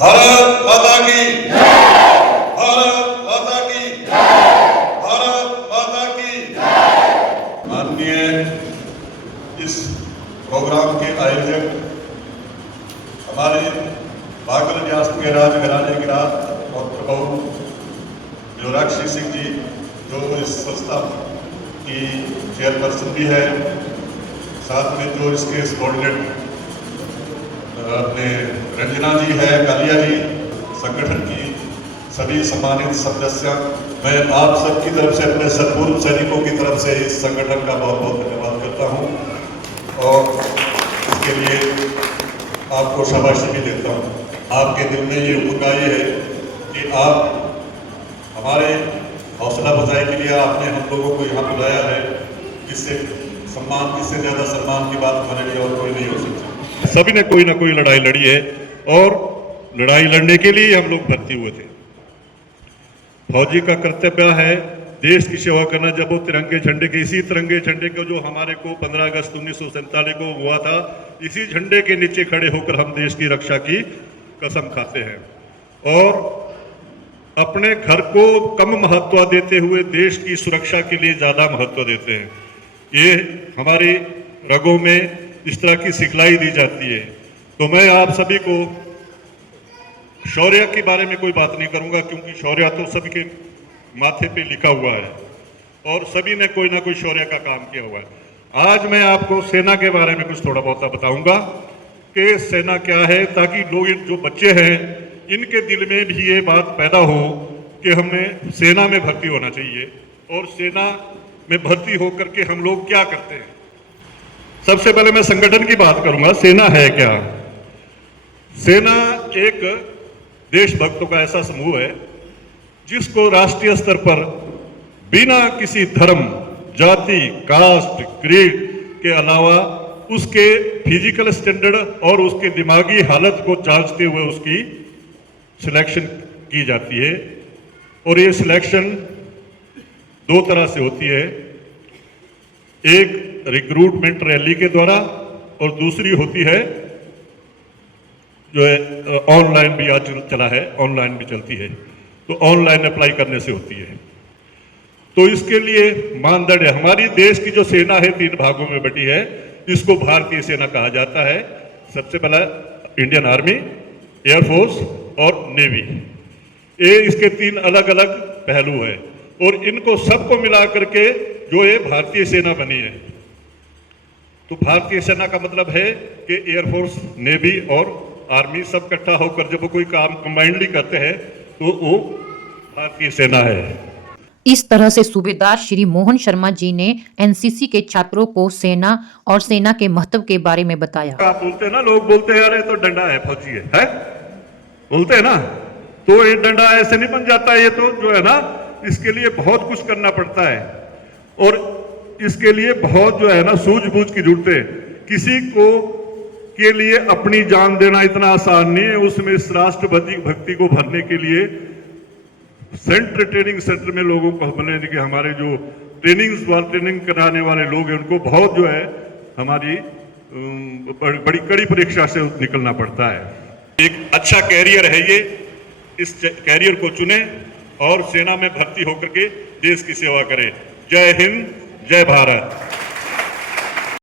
भारत माता की भारत माता की भारत माता की। माननीय इस प्रोग्राम के आयोजक हमारे बागल रियासत के राजघराने के राज और प्रभु युवराज सिंह जी, जो इस संस्था की चेयरपर्सन भी है, साथ में जो इसके सबॉर्डिनेट अपने रंजना जी है, कालिया जी, संगठन की सभी सम्मानित सदस्य, मैं आप सबकी तरफ से, अपने सतपूर्व सैनिकों की तरफ से इस संगठन का बहुत बहुत धन्यवाद करता हूं और इसके लिए आपको शाबाशी भी देता हूं। आपके दिल में ये उमंग है कि आप हमारे हौसला अफजाई के लिए आपने हम लोगों को यहाँ बुलाया है। इससे ज़्यादा सम्मान की बात हमारे लिए और कोई नहीं हो सकती। सभी ने कोई ना कोई लड़ाई लड़ी है और लड़ाई लड़ने के लिए हम लोग भर्ती हुए थे। फौजी का कर्तव्य है देश की सेवा करना। जब वो तिरंगे झंडे के, इसी तिरंगे झंडे को जो हमारे को 15 अगस्त 1947 को हुआ था, इसी झंडे के नीचे खड़े होकर हम देश की रक्षा की कसम खाते हैं और अपने घर को कम महत्व देते हुए देश की सुरक्षा के लिए ज़्यादा महत्व देते हैं। ये हमारी रगों में इस तरह की सिखलाई दी जाती है। तो मैं आप सभी को शौर्य के बारे में कोई बात नहीं करूंगा, क्योंकि शौर्य तो सभी के माथे पे लिखा हुआ है और सभी ने कोई ना कोई शौर्य का काम किया हुआ है। आज मैं आपको सेना के बारे में कुछ थोड़ा बहुत बताऊंगा कि सेना क्या है, ताकि लोग, जो बच्चे हैं, इनके दिल में भी ये बात पैदा हो कि हमें सेना में भर्ती होना चाहिए और सेना में भर्ती होकर के हम लोग क्या करते हैं। सबसे पहले मैं संगठन की बात करूंगा। सेना है क्या? सेना एक देशभक्तों का ऐसा समूह है जिसको राष्ट्रीय स्तर पर बिना किसी धर्म, जाति, कास्ट, क्रीड के अलावा उसके फिजिकल स्टैंडर्ड और उसके दिमागी हालत को जांचते हुए उसकी सिलेक्शन की जाती है। और ये सिलेक्शन दो तरह से होती है, एक रिक्रूटमेंट रैली के द्वारा और दूसरी होती है जो है ऑनलाइन भी आज चला है, ऑनलाइन भी चलती है, तो ऑनलाइन अप्लाई करने से होती है। तो इसके लिए मानदंड है। हमारी देश की जो सेना है 3 भागों में बटी है। इसको भारतीय सेना कहा जाता है। सबसे पहला इंडियन आर्मी, एयरफोर्स और नेवी। ये इसके 3 अलग अलग पहलू है और इनको सबको मिला करके जो ये भारतीय सेना बनी है। तो भारतीय सेना का मतलब है कि एयरफोर्स, नेवी और आर्मी सब इकट्ठा होकर जब वो कोई काम कंबाइंडली करते हैं तो वो भारतीय सेना है। इस तरह से सूबेदार श्री मोहन शर्मा जी ने एनसीसी के छात्रों को सेना और सेना के महत्व के बारे में बताया। आप बोलते हैं ना, लोग बोलते हैं अरे तो डंडा है, फौजी है? बोलते हैं ना, तो ये डंडा ऐसे नहीं बन जाता है। ये तो जो है ना, इसके लिए बहुत कुछ करना पड़ता है और इसके लिए बहुत जो है ना सूझबूझ की जरूरत है। किसी को के लिए अपनी जान देना इतना आसान नहीं है। उसमें इस राष्ट्रभक्ति भक्ति को भरने के लिए ट्रेनिंग सेंटर में लोगों को बने कि हमारे जो ट्रेनिंग कराने वाले लोग हैं उनको बहुत जो है हमारी बड़ी कड़ी परीक्षा से निकलना पड़ता है। एक अच्छा कैरियर है ये, इस कैरियर को चुने और सेना में भर्ती होकर के देश की सेवा करें। जय हिंद, जय भारत।